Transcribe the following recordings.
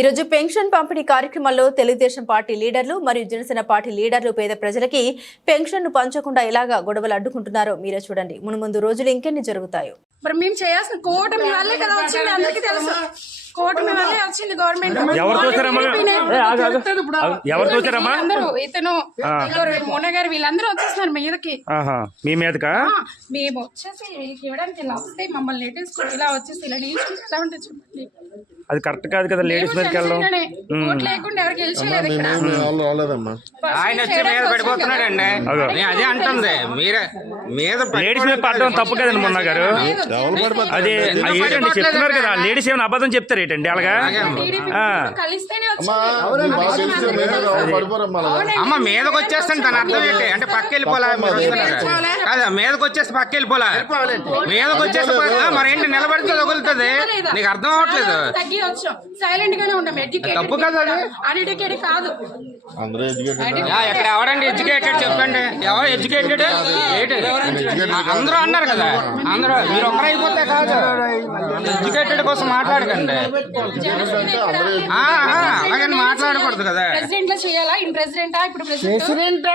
ఈరోజు పెన్షన్ పంపిణీ కార్యక్రమంలో తెలుగుదేశం పార్టీ లీడర్లు మరియు జనసేన పార్టీ లీడర్లు పేద ప్రజలకి పెన్షన్ ను పంచకుండా ఎలాగా గొడవలు అడ్డుకుంటున్నారో మీరే చూడండి. మున్ముందు రోజులు ఇంకెన్ని జరుగుతాయో. మరి మేము చేయాల్సిన కూటమి వల్లే కదా వచ్చింది, అందరికీ తెలుసు. కూటమి వల్లే వచ్చింది గవర్నమెంట్. అందరూ ఇతను మోన గారు వీళ్ళందరూ వచ్చేస్తున్నారు మీదకి. మీ మీదకా మేము వచ్చేసి వీళ్ళకి ఇవ్వడానికి ఇలా వస్తే మమ్మల్ని నెట్టేసుకుని ఇలా వచ్చేసి ఇలా నిల్చుంటే ఎలా ఉంటుంది చెప్పండి. అది కరెక్ట్ కాదు కదా, లేడీస్ మీదకి వెళ్ళడం. ఓట్లు లేకుండా ఎవరు గెలిచేయలేదు ఇక్కడ. ఆయన వచ్చి మీద పడిపోతున్నాడండి. అదే అంటుంది మీరే మీద లేడీస్ మీద పడడం తప్పు కదండి మొన్న గారు. అదే ఏంటండి చెప్తున్నారు కదా, లేడీస్ ఏమైనా అబద్ధం చెప్తారు ఏంటండి అలాగా? కలిస్తేనే అమ్మ మీదకి వచ్చేస్తాను తన అర్థం ఏంటి అంటే పక్క వెళ్ళిపోలా కాదా, మీదకి వచ్చేసి పక్క వెళ్ళిపోలా, మీదకి వచ్చేసి మరేంటి నిలబడితే తగులుతుంది, నీకు అర్థం అవ్వట్లేదు. సైలెంట్ గానే ఉంటాం. తప్పు కదా అది, అన్ఎడ్యుకేటెడ్ కాదు. ఇక్కడ ఎవరండి ఎడ్యుకేటెడ్ చెప్పండి, ఎవరు ఎడ్యుకేటెడ్? అందరూ అన్నారు కదా, అందరూ మీరు ఒక్కరైపోతే కాదు, ఎడ్యుకేటెడ్ కోసం మాట్లాడకండి. అలాగని మాట్లాడకూడదు కదా. ప్రెసిడెంట్ లో చేయాలా? ఇన్ ప్రెసిడెంటా? ఇప్పుడు ప్రెసిడెంట్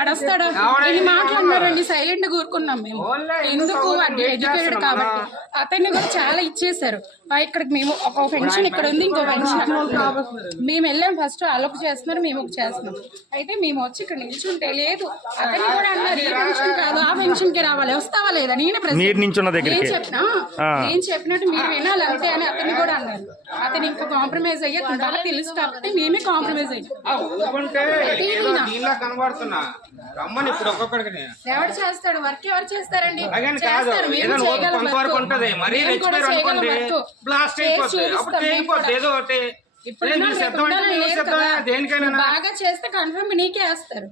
ఆడొస్తాడు మాట్లాడినారండి. సైలెంట్ కూరుకున్నాం మేము. ఎందుకు ఎడ్యుకేటెడ్ కాబట్టి అతన్ని కూడా చాలా ఇచ్చేసారు. ఇక్కడికి మేము ఒక పెన్షన్ ఇక్కడ ఉంది, ఇంకో పెన్షన్ మేము వెళ్ళాం. ఫస్ట్ అలొక చేస్తున్నారు, మేము ఒక చేస్తున్నాం. అయితే మేము వచ్చి ఇక్కడ నిల్చుంటే లేదు, అతన్ని కూడా అన్నారు ఈ పెన్షన్ కాదు ఆ పెన్షన్ కి రావాలి, వస్తావా లేదా? నేను చెప్పినట్టు మీరు వినాలి అంతే అని అతన్ని కూడా అన్నారు. అతను ఇంకా కాంప్రమైజ్ అయ్యే వాళ్ళకి తెలుసు కాబట్టి మేమే కాంప్రమైజ్ అయ్యాం. ఎవరు చేస్తాడు వర్క్? ఎవరు చేస్తారండి? బాగా చేస్తే కన్ఫర్మ్ నీకే వేస్తారు.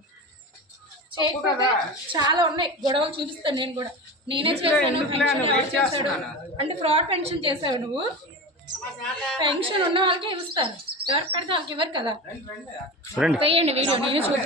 చేయకపోతే చాలా ఉన్నాయి గొడవలు చూపిస్తాను నేను కూడా. నేనే చేశాను చేశాడు అంటే ఫ్రాడ్ పెన్షన్ చేసావు నువ్వు. పెన్షన్ ఉన్న వాళ్ళకి ఇస్తారు, ఎవరు పెడితే వాళ్ళకి ఇవ్వరు కదా. చేయండి వీడియో నేనే చూస్తాను.